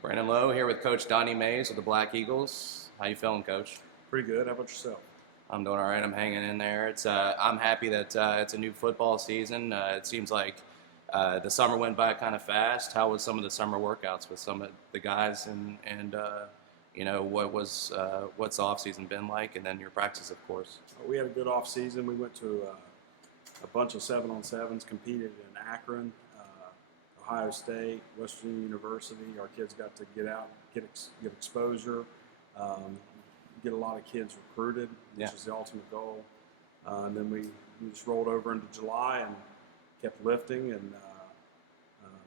Brandon Lowe here with Coach Donnie Mays of the Black Eagles. How you feeling, Coach? Pretty good. How about yourself? I'm doing all right. I'm hanging in there. I'm happy that it's a new football season. It seems like the summer went by kind of fast. How was some of the summer workouts with some of the guys, and what's the off season been like, and then your practice, of course. We had a good off season. We went to a bunch of 7-on-7s, competed in Akron, Ohio State, Western University. Our kids got to get out, get exposure, get a lot of kids recruited, which is the ultimate goal. And then we just rolled over into July and kept lifting and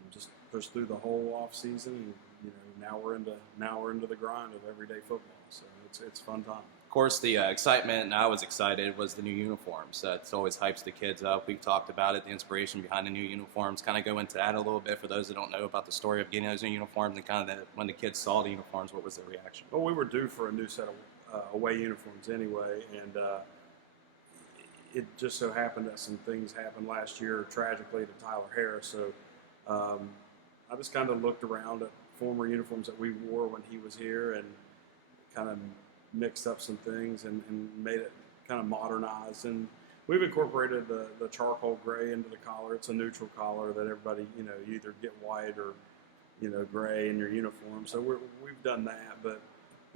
just pushed through the whole off season. And now we're into the grind of everyday football. So it's a fun time. Of course, the excitement, and I was excited, was the new uniforms. That always hypes the kids up. We've talked about it, the inspiration behind the new uniforms. Kind of go into that a little bit for those that don't know about the story of getting those new uniforms and kind of when the kids saw the uniforms, what was their reaction? Well, we were due for a new set of away uniforms anyway, and it just so happened that some things happened last year tragically to Tyler Harris. So I just kind of looked around at former uniforms that we wore when he was here and kind of mixed up some things and made it kind of modernized. And we've incorporated the charcoal gray into the collar. It's a neutral collar that everybody, you either get white or, gray in your uniform. So we've done that, but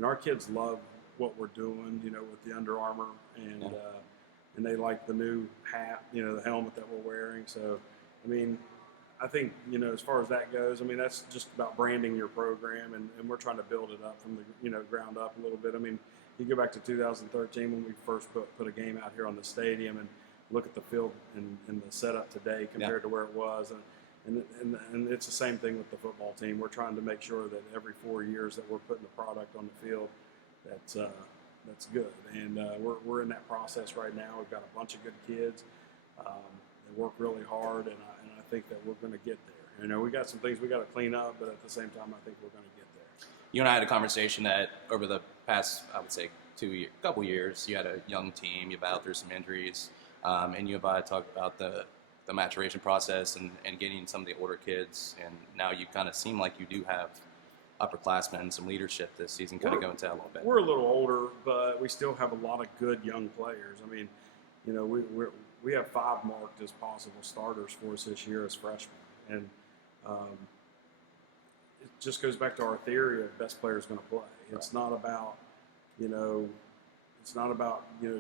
our kids love what we're doing, with the Under Armour and they like the new hat, the helmet that we're wearing. So, I think, as far as that goes, that's just about branding your program, and we're trying to build it up from the, ground up a little bit. You go back to 2013 when we first put a game out here on the stadium and look at the field and the setup today compared to where it was. And it's the same thing with the football team. We're trying to make sure that every 4 years that we're putting the product on the field that's good. And we're in that process right now. We've got a bunch of good kids. They work really hard, and I think that we're going to get there. We got some things we got to clean up, but at the same time, I think we're going to get there. You and I had a conversation that over the past, I would say, couple years, you had a young team, you battled through some injuries, and you and I talked about the maturation process and getting some of the older kids, and now you kind of seem like you do have upperclassmen and some leadership this season. Kind of go into that a little bit. We're a little older, but we still have a lot of good young players. We have 5 marked as possible starters for us this year as freshmen, and it just goes back to our theory of best players going to play. It's not about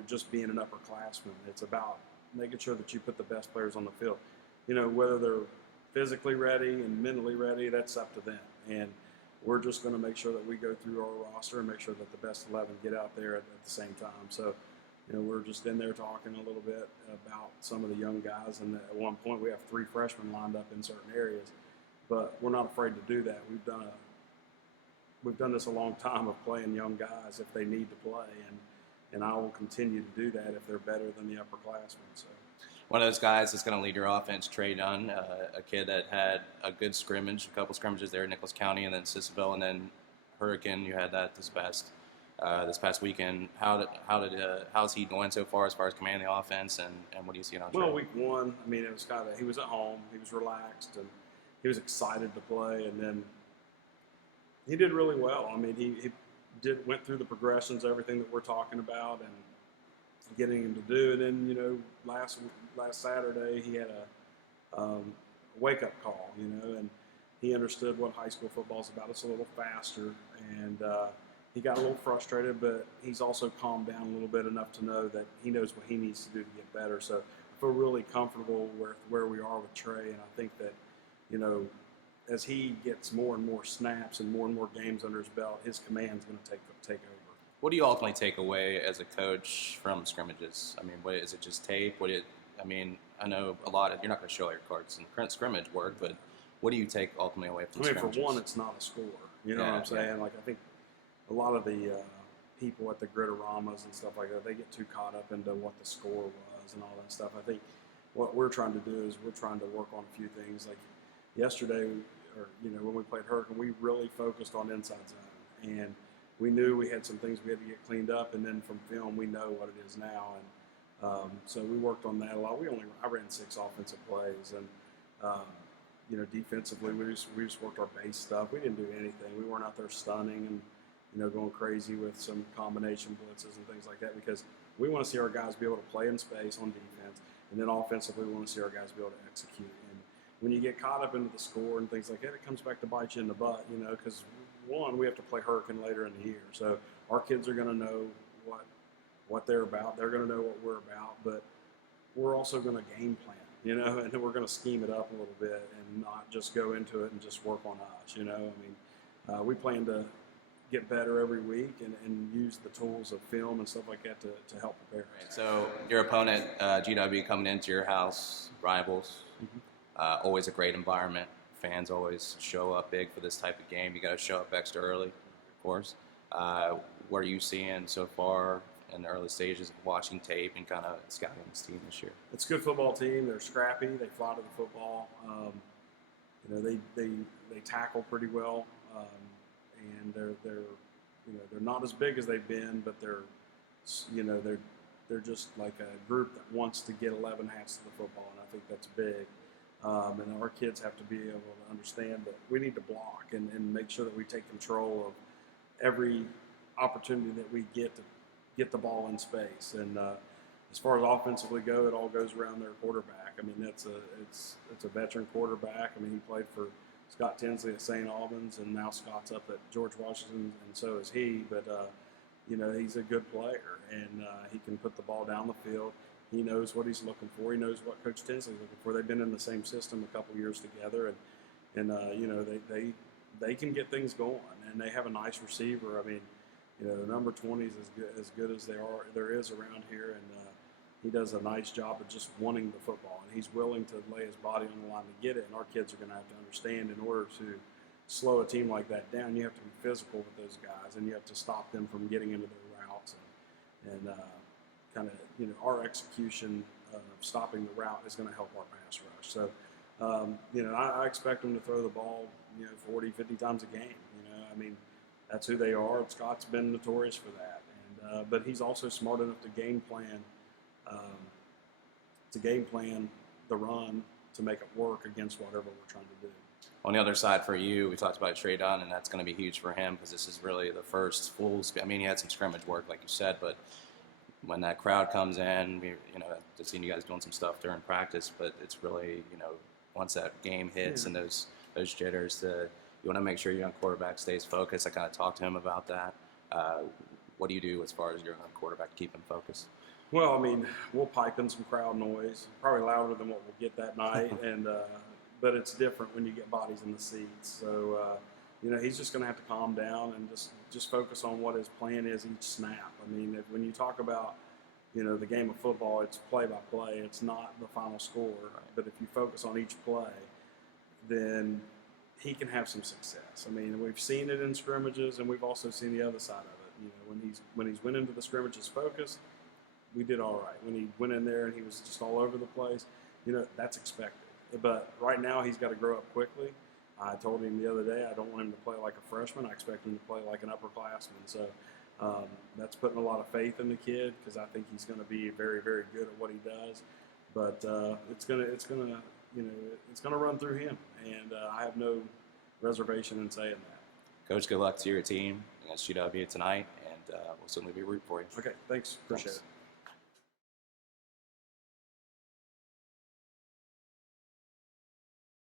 just being an upperclassman. It's about making sure that you put the best players on the field. Whether they're physically ready and mentally ready, that's up to them. And we're just going to make sure that we go through our roster and make sure that the best 11 get out there at the same time. So, we're just in there talking a little bit about some of the young guys. And at one point, we have 3 freshmen lined up in certain areas. But we're not afraid to do that. We've done this a long time of playing young guys if they need to play. And I will continue to do that if they're better than the upperclassmen. So. One of those guys that's going to lead your offense, Trey Dunn, a kid that had a good scrimmage, a couple scrimmages there in Nicholas County, and then Sissonville, and then Hurricane. You had that this past weekend. How's he going so far as commanding the offense, and what do you see on Trey? Well, week 1, it was he was at home, he was relaxed, and he was excited to play, and then he did really well. He went through the progressions, everything that we're talking about, and getting him to do. And then, last Saturday he had a wake-up call, and he understood what high school football is about. It's a little faster, and he got a little frustrated, but he's also calmed down a little bit enough to know that he knows what he needs to do to get better. So I feel really comfortable where we are with Trey, and I think that, as he gets more and more snaps and more games under his belt, his command's going to take over. What do you ultimately take away as a coach from scrimmages? What is it? Just tape? I know a lot of, you're not going to show all your cards in scrimmage work, but what do you take ultimately away from scrimmages? For one, it's not a score. You know what I'm saying? I think a lot of the people at the Grittoramas and stuff like that, they get too caught up into what the score was and all that stuff. I think what we're trying to do is we're trying to work on a few things. Like yesterday, when we played Hurricane, we really focused on inside zone, and we knew we had some things we had to get cleaned up, and then from film we know what it is now, and so we worked on that a lot. I ran 6 offensive plays, and defensively, we just worked our base stuff. We didn't do anything. We weren't out there stunning and going crazy with some combination blitzes and things like that, because we want to see our guys be able to play in space on defense, and then offensively we want to see our guys be able to execute. And when you get caught up into the score and things like that, it comes back to bite you in the butt, because one, we have to play Hurricane later in the year, so our kids are going to know what they're about. They're going to know what we're about, but we're also going to game plan, and then we're going to scheme it up a little bit and not just go into it and just work on us. We plan to get better every week and use the tools of film and stuff like that to help prepare. Right. So your opponent, GW, coming into your house, rivals, always a great environment. Fans always show up big for this type of game. You got to show up extra early, of course. What are you seeing so far in the early stages of watching tape and kind of scouting this team this year? It's a good football team. They're scrappy. They fly to the football. They tackle pretty well. And they're not as big as they've been, but they're just like a group that wants to get 11 hats to the football, and I think that's big. And our kids have to be able to understand that we need to block and make sure that we take control of every opportunity that we get to get the ball in space. And as far as offensively go, it all goes around their quarterback. It's a veteran quarterback. He played for Scott Tinsley at St. Albans, and now Scott's up at George Washington, and so is he. But he's a good player, and he can put the ball down the field. He knows what he's looking for. He knows what Coach Tinsley's looking for. They've been in the same system a couple years together, and they can get things going, and they have a nice receiver. The number 20 is as good as there is around here, and he does a nice job of just wanting the football, and he's willing to lay his body on the line to get it. And our kids are going to have to understand, in order to slow a team like that down, you have to be physical with those guys, and you have to stop them from getting into their routes. And our execution of stopping the route is going to help our pass rush. So, I expect them to throw the ball, 40, 50 times a game. That's who they are. Scott's been notorious for that. And but he's also smart enough to game plan the run to make it work against whatever we're trying to do. On the other side for you, we talked about Trey Dunn, and that's going to be huge for him because this is really the first full. He had some scrimmage work, like you said, but when that crowd comes in, I've seen you guys doing some stuff during practice, but it's really, once that game hits and those jitters, you want to make sure your young quarterback stays focused. I kind of talked to him about that. What do you do as far as your young quarterback to keep him focused? Well, we'll pipe in some crowd noise, probably louder than what we'll get that night, and but it's different when you get bodies in the seats. So, he's just going to have to calm down and just focus on what his plan is each snap. When you talk about, the game of football, it's play by play. It's not the final score. But if you focus on each play, then he can have some success. We've seen it in scrimmages, and we've also seen the other side of it. When he's went into the scrimmages focused, we did all right. When he went in there and he was just all over the place, that's expected. But right now he's got to grow up quickly. I told him the other day I don't want him to play like a freshman. I expect him to play like an upperclassman. So that's putting a lot of faith in the kid, because I think he's going to be very, very good at what he does. But it's gonna run through him, and I have no reservation in saying that. Coach, good luck to your team against GW tonight, and we'll certainly be rooting for you. Okay, thanks. Appreciate it.